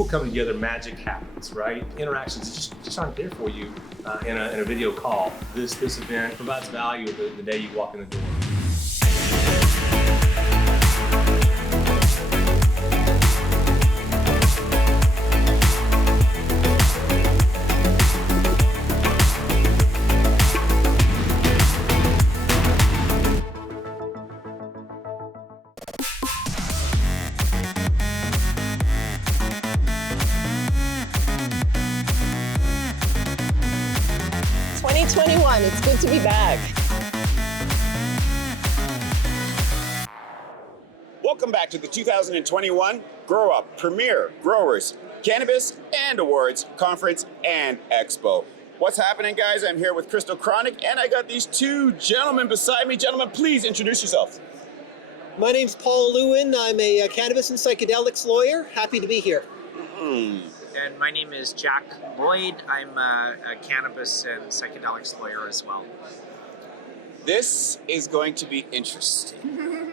people come together, magic happens, right? Interactions just aren't there for you in a video call. This event provides value the day you walk in the door. It's good to be back. Welcome back to the 2021 Grow Up Premier Growers Cannabis and Awards Conference and Expo. What's happening, guys? I'm here with Crystal Chronic, and I got these two gentlemen beside me. Gentlemen, please introduce yourselves. My name's Paul Lewin. I'm a cannabis and psychedelics lawyer. Happy to be here. And my name is Jack Lloyd. I'm a cannabis and psychedelics lawyer as well. This is going to be interesting.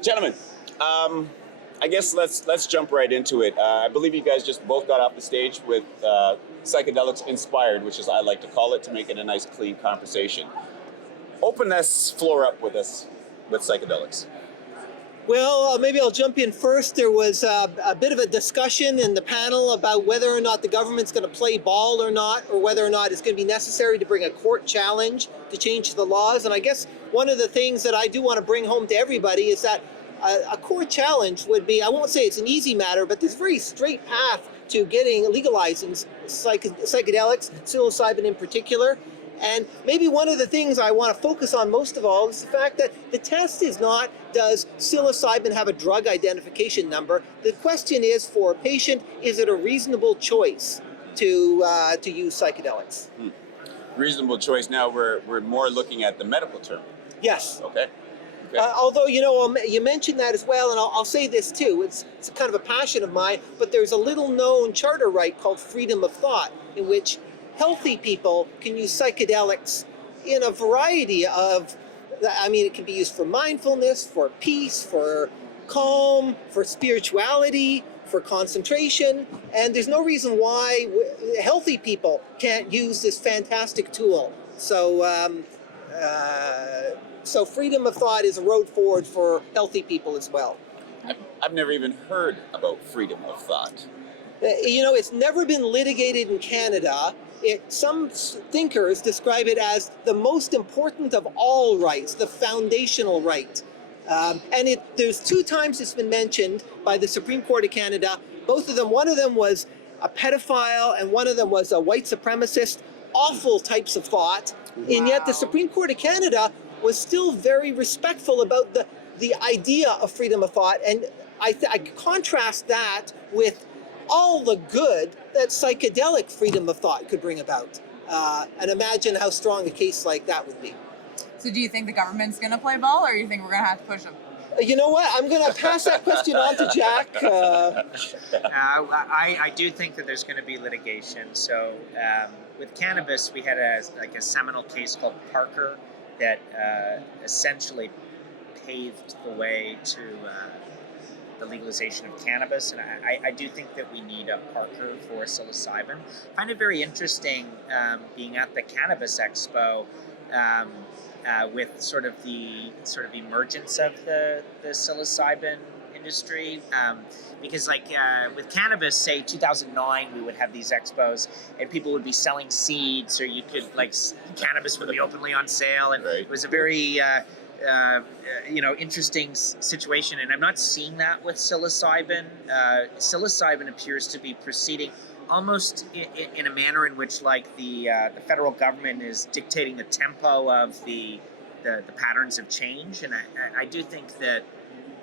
Gentlemen, I guess let's jump right into it. I believe you guys just both got off the stage with Psychedelics Inspired, which is I like to call it, to make it a nice clean conversation. Open this floor up with us with Psychedelics. Well, maybe I'll jump in first. There was a bit of a discussion in the panel about whether or not the government's going to play ball or not, or whether or not it's going to be necessary to bring a court challenge to change the laws. And I guess one of the things that I do want to bring home to everybody is that a court challenge would be, I won't say it's an easy matter, but there's a very straight path to legalizing psychedelics, psilocybin in particular. And maybe one of the things I want to focus on most of all is the fact that the test is not, does psilocybin have a drug identification number? The question is, for a patient, is it a reasonable choice to use psychedelics? Reasonable choice. Now we're more looking at the medical term. Yes. Okay. Although, you mentioned that as well, and I'll say this too, it's kind of a passion of mine, but there's a little known charter right called freedom of thought, in which healthy people can use psychedelics in a variety of, it can be used for mindfulness, for peace, for calm, for spirituality, for concentration, and there's no reason why healthy people can't use this fantastic tool. So freedom of thought is a road forward for healthy people as well. I've never even heard about freedom of thought. It's never been litigated in Canada. Some thinkers describe it as the most important of all rights, the foundational right. And there's two times it's been mentioned by the Supreme Court of Canada. Both of them, one of them was a pedophile and one of them was a white supremacist, awful types of thought. Wow. And yet the Supreme Court of Canada was still very respectful about the idea of freedom of thought. And I contrast that with all the good that psychedelic freedom of thought could bring about. And imagine how strong a case like that would be. So do you think the government's going to play ball, or do you think we're going to have to push them? You know what? I'm going to pass that question on to Jack. I do think that there's going to be litigation. So with cannabis, we had a seminal case called Parker that essentially paved the way to the legalization of cannabis, and I do think that we need a Parker for psilocybin. I find it very interesting being at the Cannabis Expo with sort of the emergence of the psilocybin industry, because with cannabis, say 2009, we would have these expos and people would be selling seeds, or you could cannabis would be openly on sale, and right. It was a very interesting situation, and I'm not seeing that with psilocybin. Psilocybin appears to be proceeding almost in a manner in which, the federal government is dictating the tempo of the patterns of change, and I do think that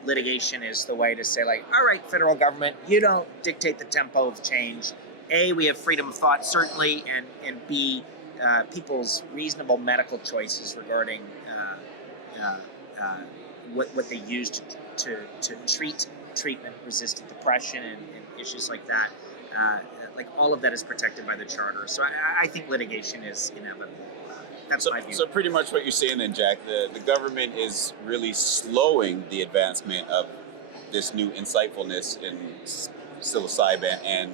litigation is the way to say, all right, federal government, you don't dictate the tempo of change. A, we have freedom of thought, certainly, and B, people's reasonable medical choices regarding what they use to treat treatment-resistant depression and issues like that. All of that is protected by the charter. So I think litigation is inevitable. That's my view. So pretty much what you're saying then, Jack, the government is really slowing the advancement of this new insightfulness in psilocybin and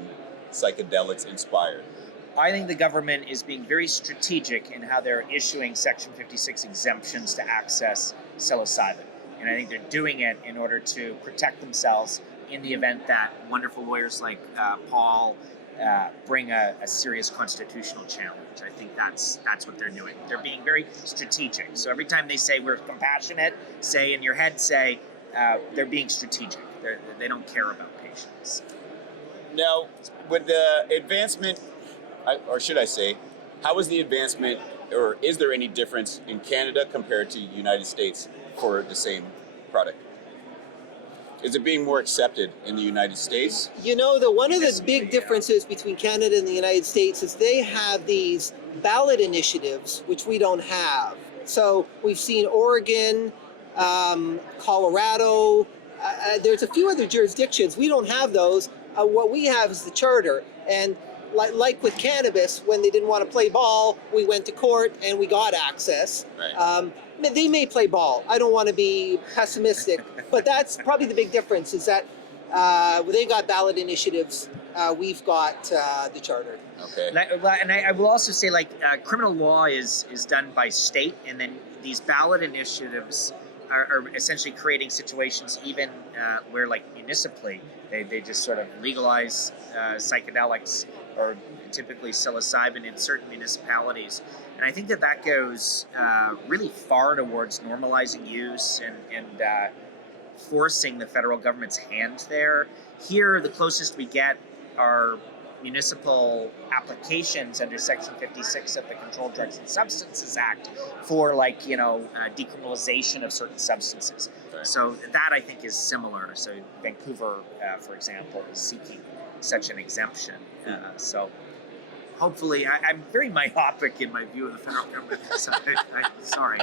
psychedelics inspired? I think the government is being very strategic in how they're issuing Section 56 exemptions to access psilocybin. And I think they're doing it in order to protect themselves in the event that wonderful lawyers like Paul bring a serious constitutional challenge. I think that's what they're doing. They're being very strategic. So every time they say we're compassionate, say in your head, say they're being strategic. They don't care about patients. Now, with the advancement, or should I say, how is the advancement, or is there any difference in Canada compared to United States for the same product? Is it being more accepted in the United States? You know, one of the big differences between Canada and the United States is they have these ballot initiatives, which we don't have. So we've seen Oregon, Colorado, there's a few other jurisdictions. We don't have those. What we have is the charter. And like with cannabis, when they didn't want to play ball, we went to court and we got access. Right. They may play ball. I don't want to be pessimistic, but that's probably the big difference is that they got ballot initiatives. We've got the charter. Okay. And I will also say, criminal law is done by state, and then these ballot initiatives are essentially creating situations even where, like, municipally, they just sort of legalize psychedelics or typically psilocybin in certain municipalities. And I think that goes really far towards normalizing use and forcing the federal government's hand there. Here, the closest we get are municipal applications under Section 56 of the Controlled Drugs and Substances Act for, decriminalization of certain substances. Okay. So that, I think, is similar. So Vancouver, for example, is seeking such an exemption. So hopefully, I'm very myopic in my view of the federal government. So sorry.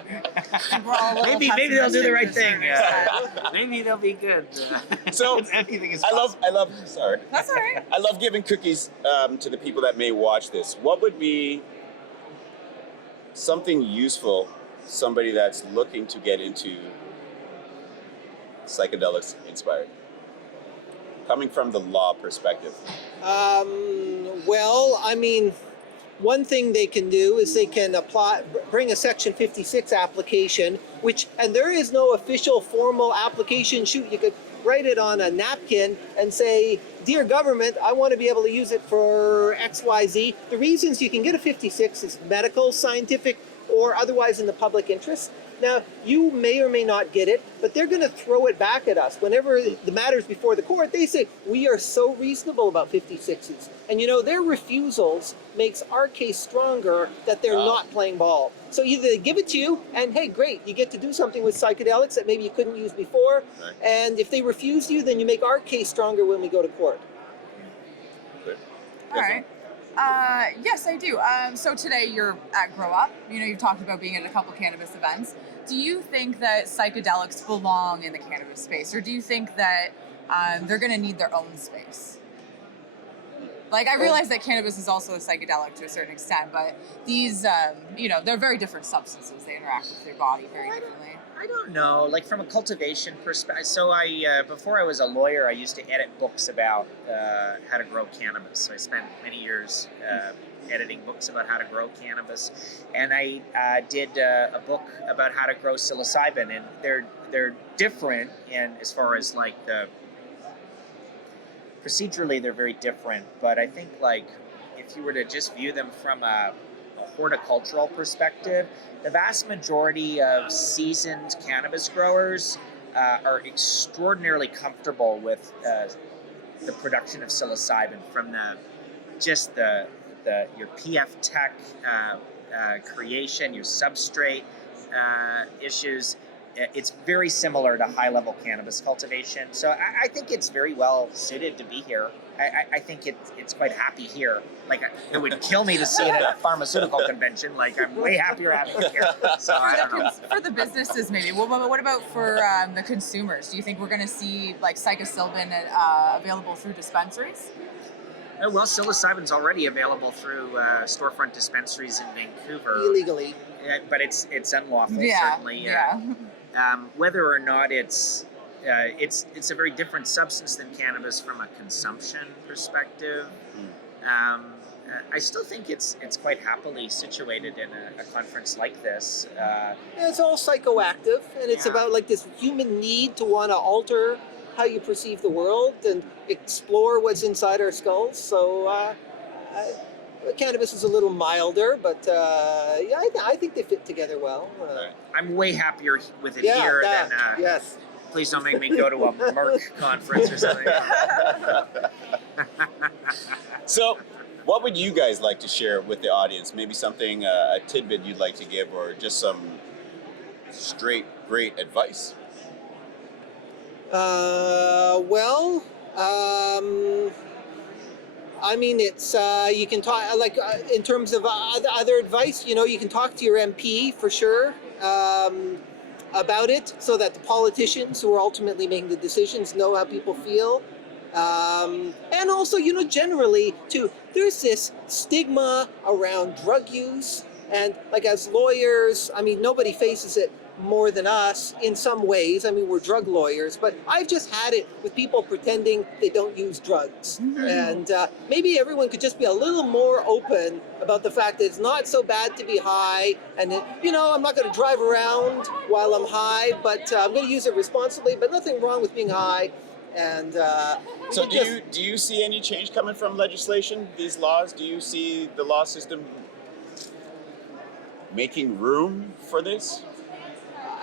We're all a little Maybe they'll do the right thing. pessimistic. Maybe they'll be good. So Anything is I possible. love. Sorry. That's all right. I love giving cookies to the people that may watch this. What would be something useful, somebody that's looking to get into psychedelics inspired, coming from the law perspective? Well, I mean, one thing they can do is they can bring a Section 56 application, and there is no official formal application. Shoot, you could write it on a napkin and say, "Dear government, I want to be able to use it for XYZ." The reasons you can get a 56 is medical, scientific, or otherwise in the public interest. Now, you may or may not get it, but they're going to throw it back at us. Whenever the matter's before the court, they say, we are so reasonable about 56s. And their refusals makes our case stronger that they're not playing ball. So either they give it to you, and hey, great, you get to do something with psychedelics that maybe you couldn't use before. Right. And if they refuse you, then you make our case stronger when we go to court. Good. All right. Yes, I do. So today you're at Grow Up. You've talked about being at a couple cannabis events. Do you think that psychedelics belong in the cannabis space, or do you think that they're going to need their own space? Like, I realize that cannabis is also a psychedelic to a certain extent, but these, they're very different substances. They interact with your body very differently. I don't know, like from a cultivation perspective. So before I was a lawyer, I used to edit books about how to grow cannabis. So I spent many years editing books about how to grow cannabis, and I did a book about how to grow psilocybin, and they're different, and as far as like the procedurally, they're very different. But I think if you were to just view them from a horticultural perspective, the vast majority of seasoned cannabis growers are extraordinarily comfortable with the production of psilocybin from your PF tech creation, your substrate issues. It's very similar to high-level cannabis cultivation. So I think it's very well suited to be here. I think it's quite happy here. Like, it would kill me to see it at a pharmaceutical convention. Like, I'm way happier having it here. So I don't know. For the businesses, maybe. What about for the consumers? Do you think we're going to see psilocybin available through dispensaries? Well, psilocybin's already available through storefront dispensaries in Vancouver. Illegally. But it's unlawful, Yeah, certainly. yeah. Whether or not it's it's a very different substance than cannabis from a consumption perspective. I still think it's quite happily situated in a conference like this. It's all psychoactive, and it's about like this human need to want to alter how you perceive the world and explore what's inside our skulls. So cannabis is a little milder, but yeah, I think they fit together well. I'm way happier with it here than. Yes. Please don't make me go to a Merck conference or something. So, what would you guys like to share with the audience? Maybe something, a tidbit you'd like to give, or just some straight great advice? I mean, it's you can talk like in terms of other advice. You know, you can talk to your MP for sure about it, so that the politicians who are ultimately making the decisions know how people feel. And also, you know, generally too, there's this stigma around drug use, and like as lawyers, I mean, nobody faces it more than us in some ways. I mean, we're drug lawyers, but I've just had it with people pretending they don't use drugs. And maybe everyone could just be a little more open about the fact that it's not so bad to be high, and you know, I'm not going to drive around while I'm high, but I'm going to use it responsibly, but nothing wrong with being high. And so do you see any change coming from legislation, these laws? Do you see the law system making room for this?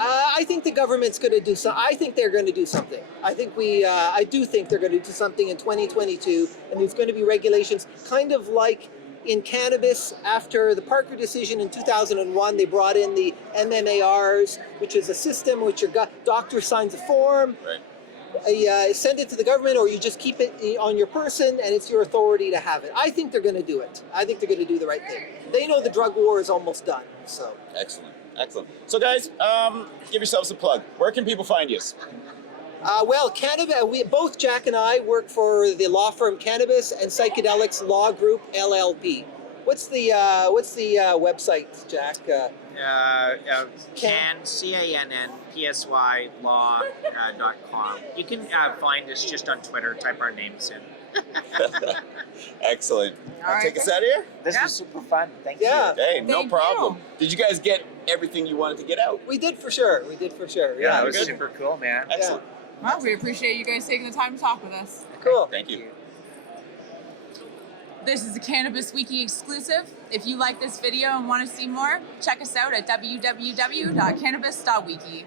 I think the government's going to do so. I think they're going to do something. I do think they're going to do something in 2022, and there's going to be regulations, kind of like in cannabis after the Parker decision in 2001. They brought in the MMARs, which is a system which your doctor signs a form. Right. Send it to the government, or you just keep it on your person, and it's your authority to have it. I think they're going to do it. I think they're going to do the right thing. They know the drug war is almost done. So Excellent. So guys, give yourselves a plug. Where can people find you? well, Cannabis. Both Jack and I work for the law firm Cannabis and Psychedelics Law Group LLP. What's the website, Jack? CannPSY law.com. You can find us just on Twitter. Type our names in. Excellent. All right. Take us out of here. This was super fun. Thank Yeah. you. Hey, no Thank problem. you. Did you guys get everything you wanted to get out? We did for sure. Yeah, it was good. super cool, man. Excellent. Well, we appreciate you guys taking the time to talk with us. Cool. Thank you. This is a Cannabis Wiki exclusive. If you like this video and want to see more, check us out at www.cannabis.wiki.